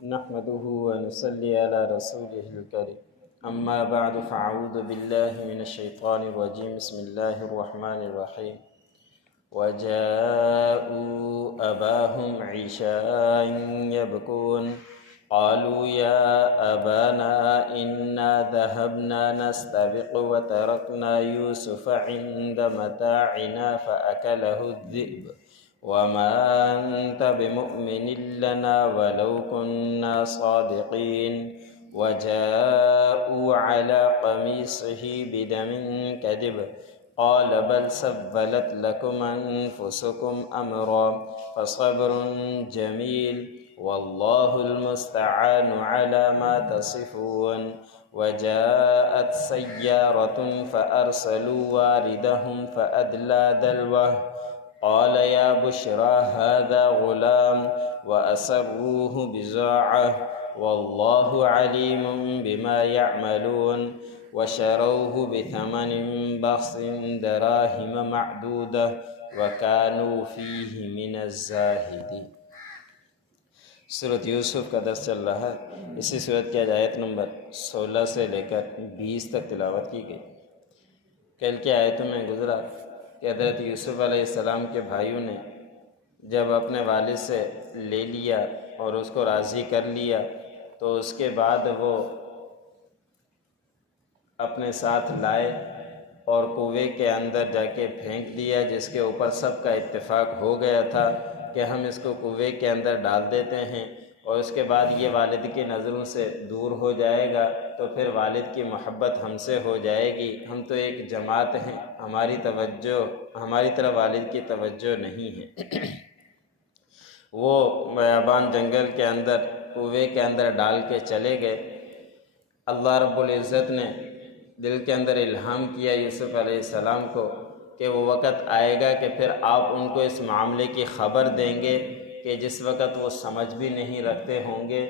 نحمده ونصلي على رسوله الكريم أما بعد فأعوذ بالله من الشيطان الرجيم بسم الله الرحمن الرحيم وجاءوا أباهم عشاء يبكون قالوا يا أبانا إنا ذهبنا نستبق وتركنا يوسف عند متاعنا فأكله الذئب وما أنت بمؤمن لنا ولو كنا صادقين وجاءوا على قميصه بدم كذب قال بل سولت لكم أنفسكم أمرا فصبر جميل والله المستعان على ما تصفون وجاءت سيارة فأرسلوا واردهم فأدلى دلوه قال يا بشرى هذا غلام وأسروه بضاعة والله عليم بما يعملون وشروه بثمن بخس دراهم معدودة وكانوا فيه من الزاهدين۔ سورۃ یوسف کا درس چل رہا ہے۔ اسی سورت کی آیت نمبر 16 سے لے کر 20 تک تلاوت کی گئی۔ کل کی آیتوں میں گزرا کہ حضرت یوسف علیہ السلام کے بھائیوں نے جب اپنے والد سے لے لیا اور اس کو راضی کر لیا تو اس کے بعد وہ اپنے ساتھ لائے اور کنویں کے اندر جا کے پھینک دیا، جس کے اوپر سب کا اتفاق ہو گیا تھا کہ ہم اس کو کنویں کے اندر ڈال دیتے ہیں اور اس کے بعد یہ والد کی نظروں سے دور ہو جائے گا تو پھر والد کی محبت ہم سے ہو جائے گی۔ ہم تو ایک جماعت ہیں، ہماری طرف والد کی توجہ نہیں ہے۔ وہ بیابان جنگل کے اندر کنویں کے اندر ڈال کے چلے گئے۔ اللہ رب العزت نے دل کے اندر الہام کیا یوسف علیہ السلام کو کہ وہ وقت آئے گا کہ پھر آپ ان کو اس معاملے کی خبر دیں گے کہ جس وقت وہ سمجھ بھی نہیں رکھتے ہوں گے۔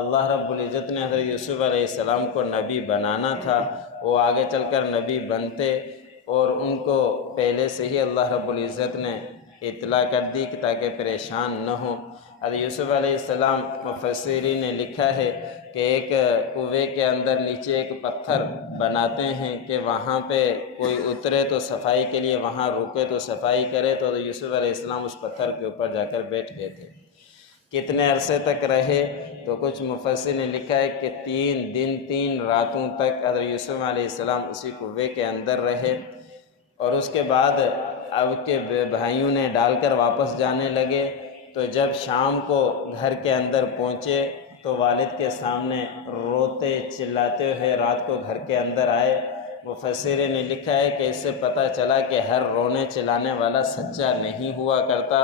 اللہ رب العزت نے حضرت یوسف علیہ السلام کو نبی بنانا تھا، وہ آگے چل کر نبی بنتے اور ان کو پہلے سے ہی اللہ رب العزت نے اطلاع کر دی کہ تاکہ پریشان نہ ہوں۔ حضرت یوسف علیہ السلام مفسرین نے لکھا ہے کہ ایک کنویں کے اندر نیچے ایک پتھر بناتے ہیں کہ وہاں پہ کوئی اترے تو صفائی کے لیے وہاں رکے تو صفائی کرے، تو حضرت یوسف علیہ السلام اس پتھر کے اوپر جا کر بیٹھ گئے تھے۔ کتنے عرصے تک رہے تو کچھ مفسر نے لکھا ہے کہ 3 دن 3 راتوں تک حضرت یوسف علیہ السلام اسی کنویں کے اندر رہے، اور اس کے بعد اب کے بھائیوں نے ڈال کر واپس جانے لگے۔ تو جب شام کو گھر کے اندر پہنچے تو والد کے سامنے روتے چلاتے ہوئے رات کو گھر کے اندر آئے۔ مفسر نے لکھا ہے کہ اس سے پتہ چلا کہ ہر رونے چلانے والا سچا نہیں ہوا کرتا،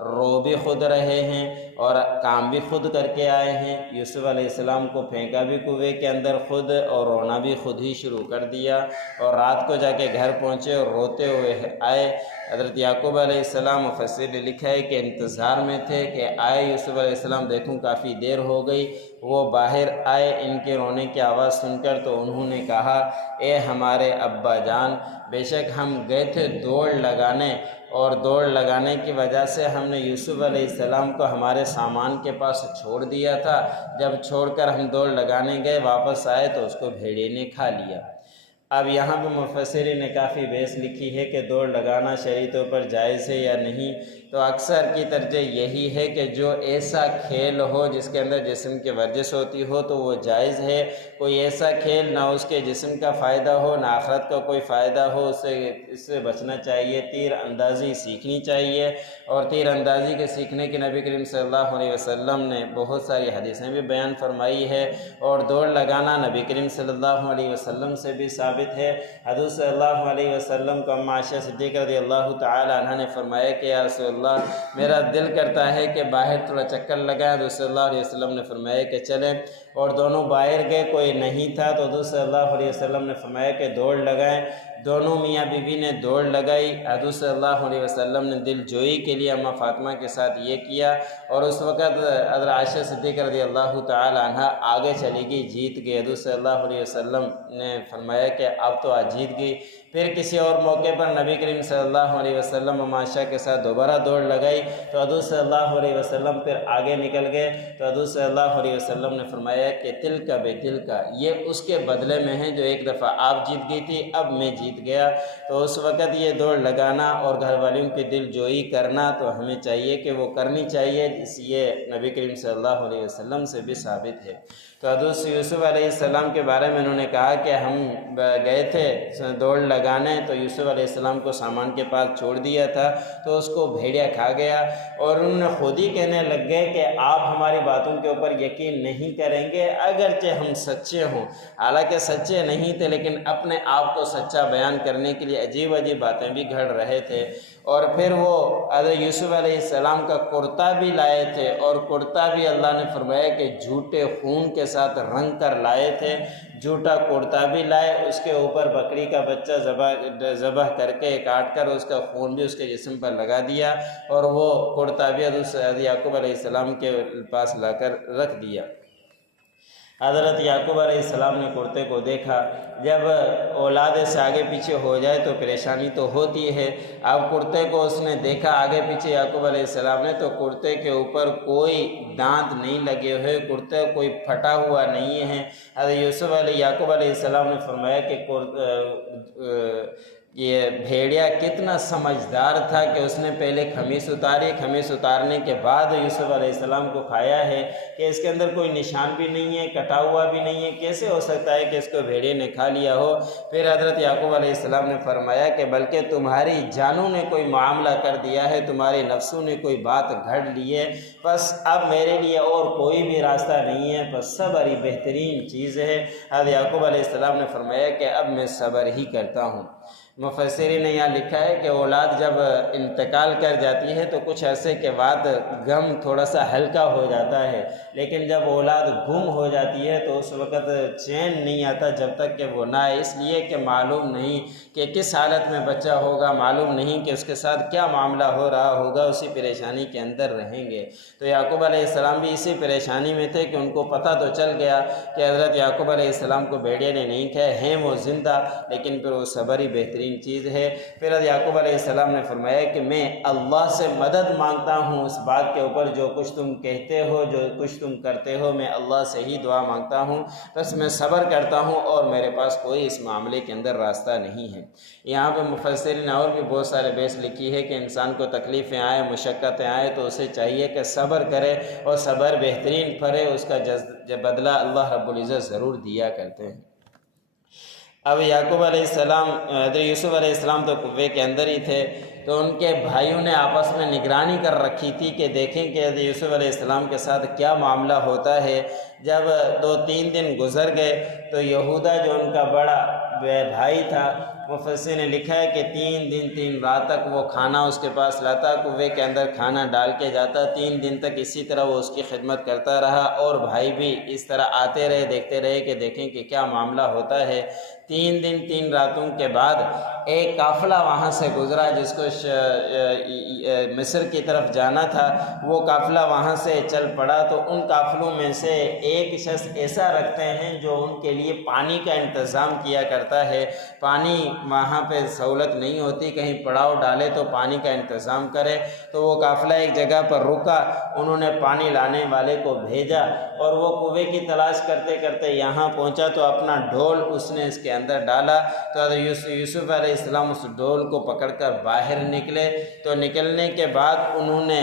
رو بھی خود رہے ہیں اور کام بھی خود کر کے آئے ہیں۔ یوسف علیہ السلام کو پھینکا بھی کنویں کے اندر خود اور رونا بھی خود ہی شروع کر دیا، اور رات کو جا کے گھر پہنچے اور روتے ہوئے آئے۔ حضرت یعقوب علیہ السلام مفسر نے لکھا ہے کہ انتظار میں تھے کہ آئے یوسف علیہ السلام، دیکھوں کافی دیر ہو گئی۔ وہ باہر آئے ان کے رونے کی آواز سن کر تو انہوں نے کہا اے ہمارے ابا جان، بے شک ہم گئے تھے دوڑ لگانے، اور دوڑ لگانے کی وجہ سے ہم نے یوسف علیہ السلام کو ہمارے سامان کے پاس چھوڑ دیا تھا۔ جب چھوڑ کر ہم دوڑ لگانے گئے واپس آئے تو اس کو بھیڑیے نے کھا لیا۔ اب یہاں پہ مفسرین نے کافی بحث لکھی ہے کہ دوڑ لگانا شرعی طور پر جائز ہے یا نہیں، تو اکثر کی ترجیح یہی ہے کہ جو ایسا کھیل ہو جس کے اندر جسم کی ورزش ہوتی ہو تو وہ جائز ہے۔ کوئی ایسا کھیل نہ اس کے جسم کا فائدہ ہو نہ آخرت کا کوئی فائدہ ہو، اس سے بچنا چاہیے۔ تیر اندازی سیکھنی چاہیے، اور تیر اندازی کے سیکھنے کی نبی کریم صلی اللہ علیہ وسلم نے بہت ساری حدیثیں بھی بیان فرمائی ہے، اور دوڑ لگانا نبی کریم صلی اللہ علیہ وسلم سے بھی ثابت ہے۔ حضور صلی اللہ علیہ وسلم کو ام عائشہ صدیقہ رضی اللہ تعالی عنہ نے فرمایا کہ یا رسول اللہ، میرا دل کرتا ہے کہ باہر تھوڑا چکر لگائیں۔ حضور صلی اللہ علیہ وسلم نے فرمایا کہ چلیں، اور دونوں باہر گئے، کوئی نہیں تھا تو حضور صلی اللہ علیہ وسلم نے فرمایا کہ دوڑ لگائیں۔ دونوں میاں بیوی نے دوڑ لگائی۔ حضور صلی اللہ علیہ وسلم نے دل جوئی کے لیے اماں فاطمہ کے ساتھ یہ کیا، اور اس وقت حضرت عائشہ صدیقہ رضی اللہ تعالی عنہ آگے چلی گئی، جیت گئی۔ حضور صلی اللہ علیہ وسلم نے فرمایا کہ اب تو آج جیت گئی، پھر کسی اور موقع پر نبی کریم صلی اللہ علیہ وسلم عائشہ کے ساتھ دوبارہ دوڑ لگائی تو حضور صلی اللہ علیہ وسلم پھر آگے نکل گئے تو حضور صلی اللہ علیہ وسلم نے فرمایا کہ تل کا بے دل کا، یہ اس کے بدلے میں ہے جو ایک دفعہ آپ جیت گئی تھی، اب میں جیت گیا۔ تو اس وقت یہ دوڑ لگانا اور گھر والوں کی دل جوئی کرنا تو ہمیں چاہیے کہ وہ کرنی چاہیے، یہ نبی کریم صلی اللہ علیہ وسلم سے بھی ثابت ہے۔ تو حضرت یوسف علیہ السلام کے بارے میں انہوں نے کہا کہ ہم گئے تھے دوڑ لگانے تو یوسف علیہ السلام کو سامان کے پاس چھوڑ دیا تھا تو اس کو بھیڑیا کھا گیا، اور انہوں نے خود ہی کہنے لگ گئے کہ آپ ہماری باتوں کے اوپر یقین نہیں کریں گے اگرچہ ہم سچے ہوں۔ حالانکہ سچے نہیں تھے لیکن اپنے آپ کو سچا بیان کرنے کے لیے عجیب عجیب باتیں بھی گھڑ رہے تھے۔ اور پھر وہ حضرت یوسف علیہ السلام کا کرتا بھی لائے تھے، اور کرتا بھی اللہ نے فرمایا کہ جھوٹے خون کے ساتھ رنگ کر لائے تھے، جھوٹا کرتا بھی لائے، اس کے اوپر بکری کا بچہ ذبح کر کے کاٹ کر اس کا خون بھی اس کے جسم پر لگا دیا، اور وہ کرتا بھی حضرت یعقوب علیہ السلام کے پاس لا کر رکھ دیا۔ حضرت یعقوب علیہ السلام نے کرتے کو دیکھا، جب اولاد سے آگے پیچھے ہو جائے تو پریشانی تو ہوتی ہے۔ اب کرتے کو اس نے دیکھا آگے پیچھے یعقوب علیہ السلام نے، تو کرتے کے اوپر کوئی دانت نہیں لگے ہوئے، کرتے کوئی پھٹا ہوا نہیں ہے۔ حضرت یعقوب علیہ السلام نے فرمایا کہ یہ بھیڑیا کتنا سمجھدار تھا کہ اس نے پہلے خمیس اتاری، خمیس اتارنے کے بعد یوسف علیہ السلام کو کھایا ہے، کہ اس کے اندر کوئی نشان بھی نہیں ہے، کٹا ہوا بھی نہیں ہے، کیسے ہو سکتا ہے کہ اس کو بھیڑیے نے کھا لیا ہو۔ پھر حضرت یعقوب علیہ السلام نے فرمایا کہ بلکہ تمہاری جانوں نے کوئی معاملہ کر دیا ہے، تمہارے نفسوں نے کوئی بات گھڑ لی ہے، بس اب میرے لیے اور کوئی بھی راستہ نہیں ہے، بس صبر ہی بہترین چیز ہے۔ حضرت یعقوب علیہ السلام نے فرمایا کہ اب میں صبر ہی کرتا ہوں۔ مفسرین نے یہاں لکھا ہے کہ اولاد جب انتقال کر جاتی ہے تو کچھ عرصے کے بعد غم تھوڑا سا ہلکا ہو جاتا ہے، لیکن جب اولاد گم ہو جاتی ہے تو اس وقت چین نہیں آتا جب تک کہ وہ نہ آئے، اس لیے کہ معلوم نہیں کہ کس حالت میں بچہ ہوگا، معلوم نہیں کہ اس کے ساتھ کیا معاملہ ہو رہا ہوگا، اسی پریشانی کے اندر رہیں گے۔ تو یعقوب علیہ السلام بھی اسی پریشانی میں تھے کہ ان کو پتہ تو چل گیا کہ حضرت یعقوب علیہ السلام کو بھیڑیے نے نہیں کھایا، ہیں وہ زندہ، لیکن پھر وہ صبر ہی بہترین چیز ہے۔ پھر حضرت یعقوب علیہ السلام نے فرمایا کہ میں اللہ سے مدد مانگتا ہوں اس بات کے اوپر، جو کچھ تم کہتے ہو، جو کچھ تم کرتے ہو، میں اللہ سے ہی دعا مانگتا ہوں، بس میں صبر کرتا ہوں اور میرے پاس کوئی اس معاملے کے اندر راستہ نہیں ہے۔ یہاں پہ مفسرین نے اور بھی بہت سارے بحث لکھی ہے کہ انسان کو تکلیفیں آئے، مشقتیں آئے تو اسے چاہیے کہ صبر کرے، اور صبر بہترین پھل ہے، اس کا بدلہ اللہ رب العزت ضرور دیا کرتے ہیں۔ اب یعقوب علیہ السلام، حضرت یوسف علیہ السلام تو کنویں کے اندر ہی تھے، تو ان کے بھائیوں نے آپس میں نگرانی کر رکھی تھی کہ دیکھیں کہ حضرت یوسف علیہ السلام کے ساتھ کیا معاملہ ہوتا ہے۔ جب 2-3 دن گزر گئے تو یہودا جو ان کا بڑا بھائی تھا، مفسر نے لکھا ہے کہ 3 دن 3 رات تک وہ کھانا اس کے پاس لاتا، کنویں کے اندر کھانا ڈال کے جاتا، 3 دن تک اسی طرح وہ اس کی خدمت کرتا رہا، اور بھائی بھی اس طرح آتے رہے، دیکھتے رہے کہ دیکھیں کہ کیا معاملہ ہوتا ہے۔ 3 دن 3 راتوں کے بعد ایک قافلہ وہاں سے گزرا جس کو مصر کی طرف جانا تھا، وہ قافلہ وہاں سے چل پڑا، تو ان قافلوں میں سے ایک شخص ایسا رکھتے ہیں جو ان کے لیے پانی کا انتظام کیا کرتا ہے، پانی وہاں پہ سہولت نہیں ہوتی، کہیں پڑاؤ ڈالے تو پانی کا انتظام کرے، تو وہ قافلہ ایک جگہ پر رکا، انہوں نے پانی لانے والے کو بھیجا، اور وہ کنویں کی تلاش کرتے کرتے یہاں پہنچا تو اپنا ڈھول اس نے اس کے اندر ڈالا، تو حضرت یوسف علیہ السلام اس ڈھول کو پکڑ کر باہر نکلے، تو نکلنے کے بعد انہوں نے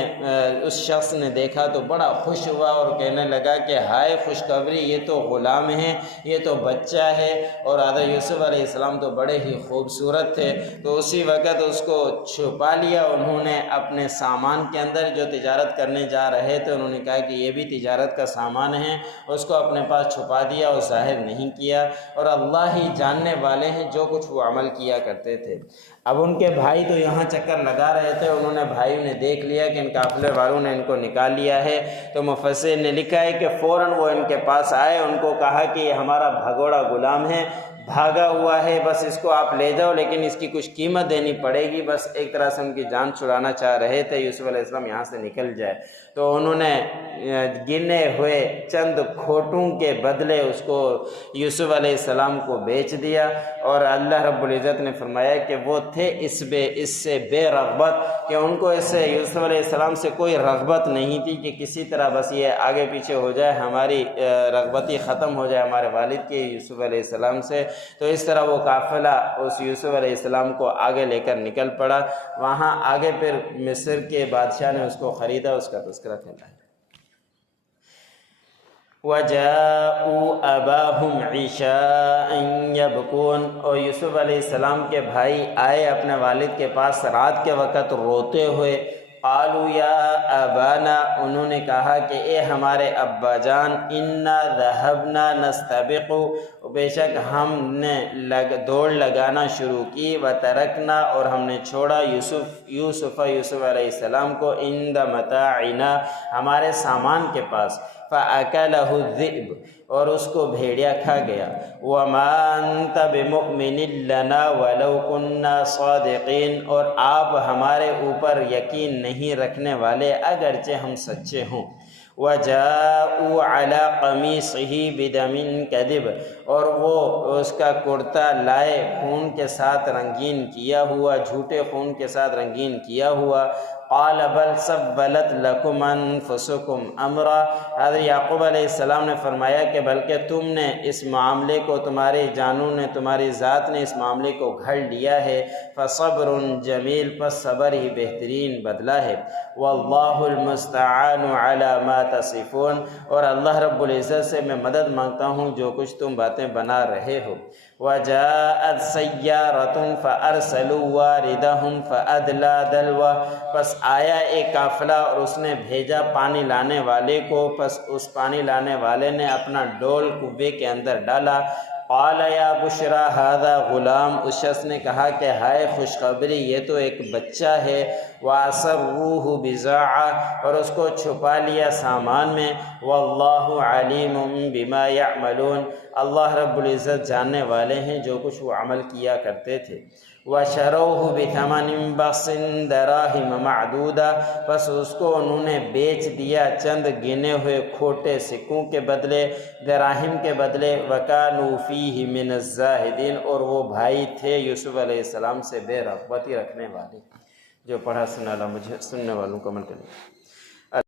اس شخص نے دیکھا تو بڑا خوش ہوا اور کہنے لگا کہ ہائے خوشخبری، یہ تو غلام ہے، یہ تو بچہ ہے، اور حضرت یوسف علیہ السلام تو بڑے ہی خوبصورت تھے، تو اسی وقت اس کو چھپا لیا انہوں نے اپنے سامان کے اندر، جو تجارت کرنے جا رہے تھے انہوں نے کہا کہ یہ بھی تجارت کا سامان ہے، اس کو اپنے پاس چھپا دیا اور ظاہر نہیں کیا، اور اللہ ہی جاننے والے ہیں جو کچھ وہ عمل کیا کرتے تھے۔ اب ان کے بھائی تو یہاں چکر لگا رہے تھے، انہوں نے بھائیوں نے دیکھ لیا کہ ان قافلے والوں نے ان کو نکال لیا ہے، تو مفسر نے لکھا ہے کہ فوراً وہ ان کے پاس آئے، ان کو کہا کہ یہ ہمارا بھگوڑا غلام ہے، بھاگا ہوا ہے، بس اس کو آپ لے جاؤ، لیکن اس کی کچھ قیمت دینی پڑے گی، بس ایک طرح سے ان کی جان چھڑانا چاہ رہے تھے یوسف علیہ السلام یہاں سے نکل جائے۔ تو انہوں نے گنے ہوئے چند کھوٹوں کے بدلے اس کو یوسف علیہ السلام کو بیچ دیا، اور اللہ رب العزت نے فرمایا کہ وہ تھے اس سے بے رغبت، کہ ان کو اس سے یوسف علیہ السلام سے کوئی رغبت نہیں تھی کہ کسی طرح بس یہ آگے پیچھے ہو جائے، ہماری رغبتی ختم ہو جائے ہمارے والد کی یوسف علیہ السلام سے۔ تو اس طرح وہ قافلہ اس یوسف علیہ السلام کو آگے لے کر نکل پڑا۔ وہاں آگے پھر مصر کے بادشاہ نے اس کو خریدا، اس کا تذکرہ کہنا ہے۔ وَجَاءُوا أَبَاهُمْ عِشَاءً يَبْكُونَ، اور یوسف علیہ السلام کے بھائی آئے اپنے والد کے پاس رات کے وقت روتے ہوئے۔ قالوا یا ابانا، انہوں نے کہا کہ اے ہمارے ابا جان، انا ذهبنا نستبق، بے شک ہم نے دوڑ لگانا شروع کی، وترکنا، اور ہم نے چھوڑا یوسف علیہ السلام کو، عند متاعنا، ہمارے سامان کے پاس، فاکلہ الذئب، اور اس کو بھیڑیا کھا گیا۔ وما انت بمؤمن لنا ولو كنا صادقین، اور آپ ہمارے اوپر یقین نہیں رکھنے والے اگرچہ ہم سچے ہوں۔ وجاءوا علی قمیصہ بدم کذب، اور وہ اس کا کرتا لائے خون کے ساتھ رنگین کیا ہوا، جھوٹے خون کے ساتھ رنگین کیا ہوا۔ قال بل سولت لکم انفسکم امرا، حضرت یعقوب علیہ السلام نے فرمایا کہ بلکہ تم نے اس معاملے کو، تمہاری جانوں نے، تمہاری ذات نے اس معاملے کو گھڑ لیا ہے۔ فصبر جمیل، پس صبر ہی بہترین بدلہ ہے۔ واللہ المستعان علی ما تصفون، اور اللہ رب العزت سے میں مدد مانگتا ہوں جو کچھ تم باتیں بنا رہے ہو۔ وجاءت سیارۃ فارسلوا واردہم فادلی دلوہ، پس آیا ایک قافلہ اور اس نے بھیجا پانی لانے والے کو، پس اس پانی لانے والے نے اپنا ڈول کنویں کے اندر ڈالا۔ قال یا بشرا ھذا غلام، اس شخص نے کہا کہ ہائے خوشخبری، یہ تو ایک بچہ ہے۔ وَأَسَرُّوهُ بِضَاعَةً، اور اس کو چھپا لیا سامان میں۔ وَاللَّهُ عَلِيمٌ بِمَا يَعْمَلُونَ، اللہ رب العزت جاننے والے ہیں جو کچھ وہ عمل کیا کرتے تھے۔ وَشَرَوْهُ بِثَمَنٍ بَخْسٍ دَرَاهِمَ مَعْدُودَةٍ، پس اس کو انہوں نے بیچ دیا چند گنے ہوئے کھوٹے سکوں کے بدلے، دراہم کے بدلے۔ وَكَانُوا فِيهِ مِنَ الزَّاهِدِينَ، اور وہ بھائی تھے یوسف علیہ السلام سے بے رغبتی رکھنے والے۔ جو پڑھا سنا مجھے سننے والوں کو عمل کریں۔